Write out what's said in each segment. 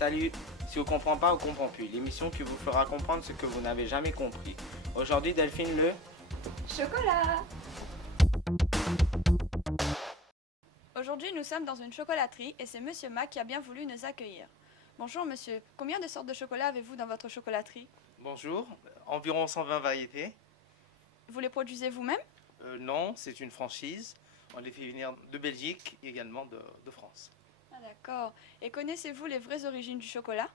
Salut, si vous ne comprenez pas ou ne comprenez plus, l'émission qui vous fera comprendre ce que vous n'avez jamais compris. Aujourd'hui, Delphine, le chocolat. Aujourd'hui, nous sommes dans une chocolaterie et c'est Monsieur Mac qui a bien voulu nous accueillir. Bonjour monsieur, combien de sortes de chocolat avez-vous dans votre chocolaterie? Bonjour, environ 120 variétés. Vous les produisez vous-même? Non, c'est une franchise. On les fait venir de Belgique et également de France. Ah d'accord. Et connaissez-vous les vraies origines du chocolat?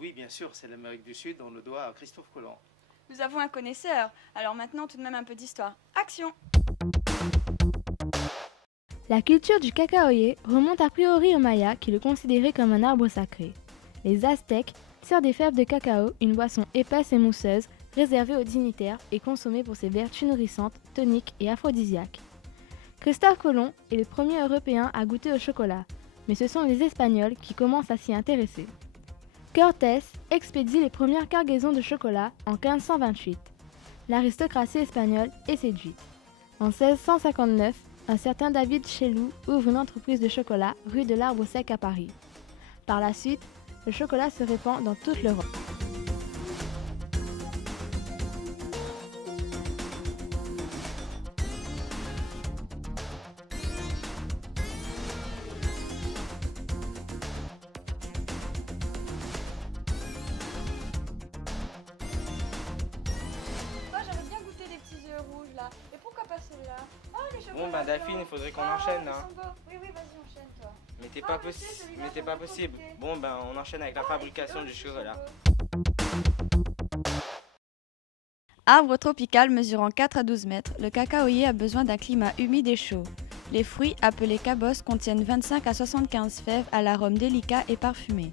Oui, bien sûr, c'est l'Amérique du Sud, on le doit à Christophe Colomb. Nous avons un connaisseur. Alors maintenant, tout de même un peu d'histoire. Action! La culture du cacaoyer remonte a priori aux Mayas qui le considéraient comme un arbre sacré. Les Aztèques tirent des fèves de cacao, une boisson épaisse et mousseuse, réservée aux dignitaires et consommée pour ses vertus nourrissantes, toniques et aphrodisiaques. Christophe Colomb est le premier Européen à goûter au chocolat, mais ce sont les Espagnols qui commencent à s'y intéresser. Cortés expédie les premières cargaisons de chocolat en 1528. L'aristocratie espagnole est séduite. En 1659, un certain David Chelou ouvre une entreprise de chocolat rue de l'Arbre Sec à Paris. Par la suite, le chocolat se répand dans toute l'Europe. Moi j'aurais bien goûté des petits œufs rouges là. Et pourquoi pas ceux-là? Oh les chocolats. Bon, Delphine, il faudrait qu'on enchaîne. Hein. Oui, oui, vas-y, enchaîne toi. Mais t'es Ah, pas, monsieur, celui-là, mais t'es j'en pas ai trop possible. goûté. Bon, on enchaîne avec la fabrication du chocolat. Arbre tropical mesurant 4 à 12 mètres, le cacaoyer a besoin d'un climat humide et chaud. Les fruits, appelés cabosses, contiennent 25 à 75 fèves à l'arôme délicat et parfumé.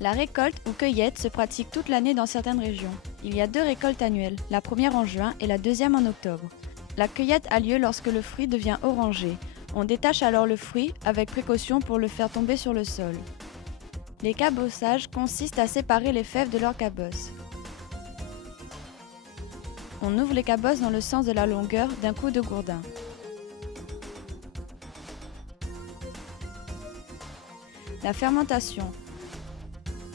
La récolte ou cueillette se pratique toute l'année dans certaines régions. Il y a 2 récoltes annuelles, la première en juin et la deuxième en octobre. La cueillette a lieu lorsque le fruit devient orangé. On détache alors le fruit avec précaution pour le faire tomber sur le sol. Les cabossages consistent à séparer les fèves de leurs cabosses. On ouvre les cabosses dans le sens de la longueur d'un coup de gourdin. La fermentation.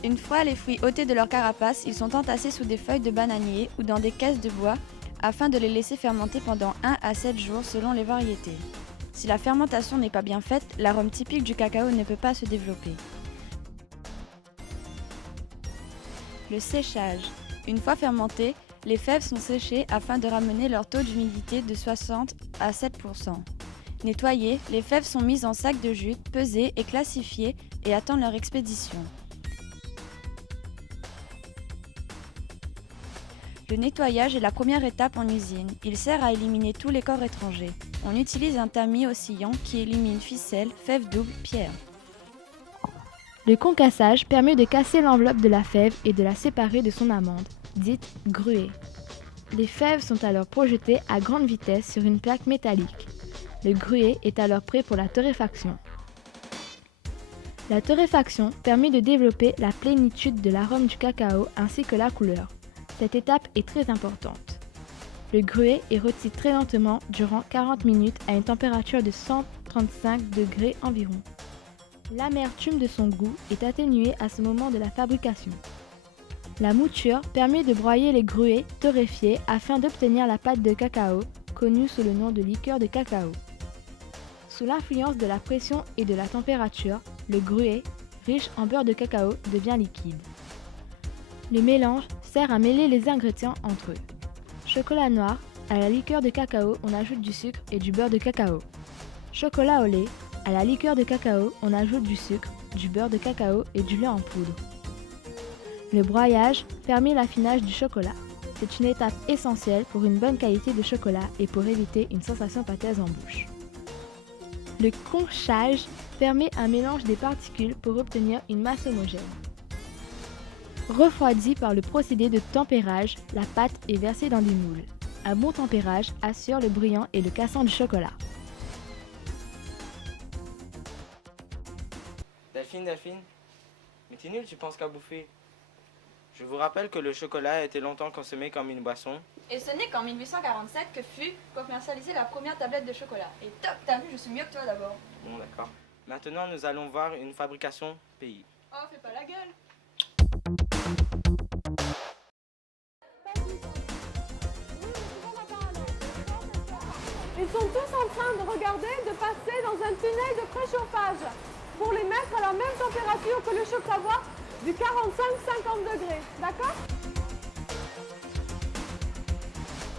Une fois les fruits ôtés de leur carapace, ils sont entassés sous des feuilles de bananier ou dans des caisses de bois afin de les laisser fermenter pendant 1 à 7 jours selon les variétés. Si la fermentation n'est pas bien faite, l'arôme typique du cacao ne peut pas se développer. Le séchage. Une fois fermentées, les fèves sont séchées afin de ramener leur taux d'humidité de 60 à 7%. Nettoyées, les fèves sont mises en sac de jute, pesées et classifiées et attendent leur expédition. Le nettoyage est la première étape en usine. Il sert à éliminer tous les corps étrangers. On utilise un tamis oscillant qui élimine ficelles, fèves doubles, pierres. Le concassage permet de casser l'enveloppe de la fève et de la séparer de son amande, dite gruée. Les fèves sont alors projetées à grande vitesse sur une plaque métallique. Le grué est alors prêt pour la torréfaction. La torréfaction permet de développer la plénitude de l'arôme du cacao ainsi que la couleur. Cette étape est très importante. Le grué est rôti très lentement durant 40 minutes à une température de 135 degrés environ. L'amertume de son goût est atténuée à ce moment de la fabrication. La mouture permet de broyer les grués torréfiés afin d'obtenir la pâte de cacao, connue sous le nom de liqueur de cacao. Sous l'influence de la pression et de la température, le grué, riche en beurre de cacao, devient liquide. Le mélange sert à mêler les ingrédients entre eux. Chocolat noir, à la liqueur de cacao, on ajoute du sucre et du beurre de cacao. Chocolat au lait, à la liqueur de cacao, on ajoute du sucre, du beurre de cacao et du lait en poudre. Le broyage permet l'affinage du chocolat. C'est une étape essentielle pour une bonne qualité de chocolat et pour éviter une sensation pâteuse en bouche. Le conchage permet un mélange des particules pour obtenir une masse homogène. Refroidie par le procédé de tempérage, la pâte est versée dans des moules. Un bon tempérage assure le brillant et le cassant du chocolat. Delphine, mais t'es nul, tu penses qu'à bouffer. Je vous rappelle que le chocolat a été longtemps consommé comme une boisson. Et ce n'est qu'en 1847 que fut commercialisée la première tablette de chocolat. Et top, t'as vu, je suis mieux que toi d'abord. Bon, d'accord. Maintenant, nous allons voir une fabrication pays. Oh, fais pas la gueule. Ils sont tous en train de regarder, de passer dans un tunnel de préchauffage pour les mettre à la même température que le chocolat, du 45-50 degrés. D'accord?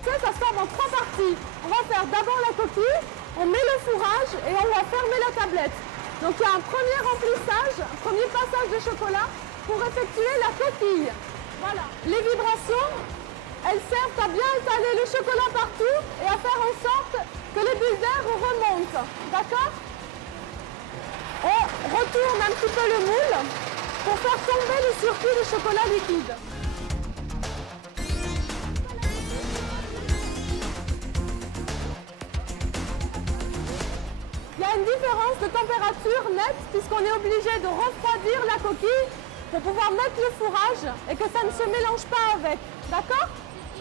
Ça se forme en 3 parties. On va faire d'abord la coquille, on met le fourrage et on va fermer la tablette. Donc il y a un premier remplissage, un premier passage de chocolat pour effectuer la coquille. Voilà. Les vibrations, elles servent à bien étaler le chocolat partout et à faire en sorte que les bulles d'air remontent. D'accord? On retourne un petit peu le moule pour faire tomber le circuit de chocolat liquide. Il y a une différence de température nette puisqu'on est obligé de refroidir la coquille pour pouvoir mettre le fourrage et que ça ne se mélange pas avec. D'accord?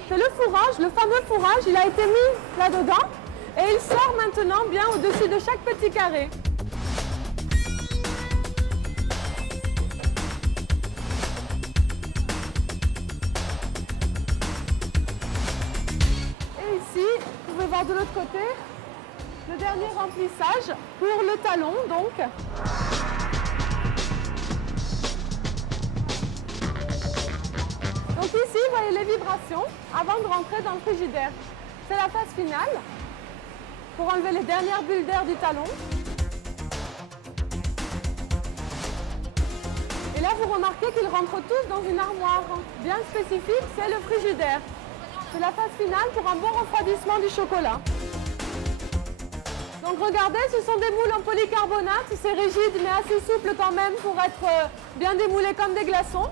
C'est le fourrage, le fameux fourrage, il a été mis là-dedans et il sort maintenant bien au-dessus de chaque petit carré. Et ici, vous pouvez voir de l'autre côté, le dernier remplissage pour le talon donc. Donc ici, vous voyez les vibrations avant de rentrer dans le frigidaire. C'est la phase finale pour enlever les dernières bulles d'air du talon. Et là, vous remarquez qu'ils rentrent tous dans une armoire bien spécifique, c'est le frigidaire. C'est la phase finale pour un bon refroidissement du chocolat. Donc regardez, ce sont des moules en polycarbonate, c'est rigide mais assez souple quand même pour être bien démoulé comme des glaçons.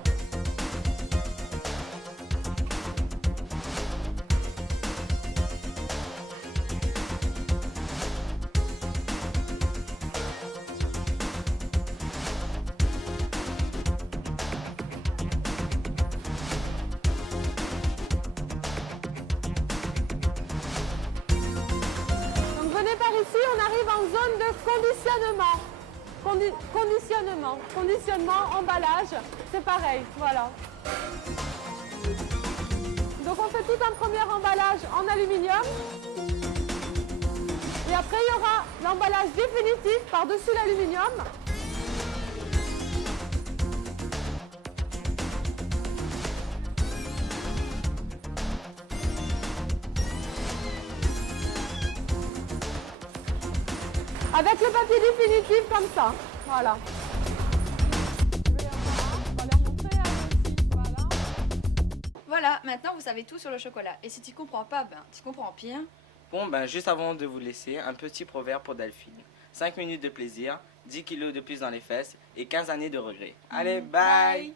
Ici, on arrive en zone de conditionnement. Conditionnement, emballage, c'est pareil, voilà. Donc on fait tout un premier emballage en aluminium. Et après, il y aura l'emballage définitif par-dessus l'aluminium. Avec le papier définitif comme ça, voilà. Voilà, maintenant vous savez tout sur le chocolat. Et si tu comprends pas, ben tu comprends pire. Bon, ben juste avant de vous laisser, un petit proverbe pour Delphine. 5 minutes de plaisir, 10 kilos de plus dans les fesses et 15 années de regrets. Allez, bye!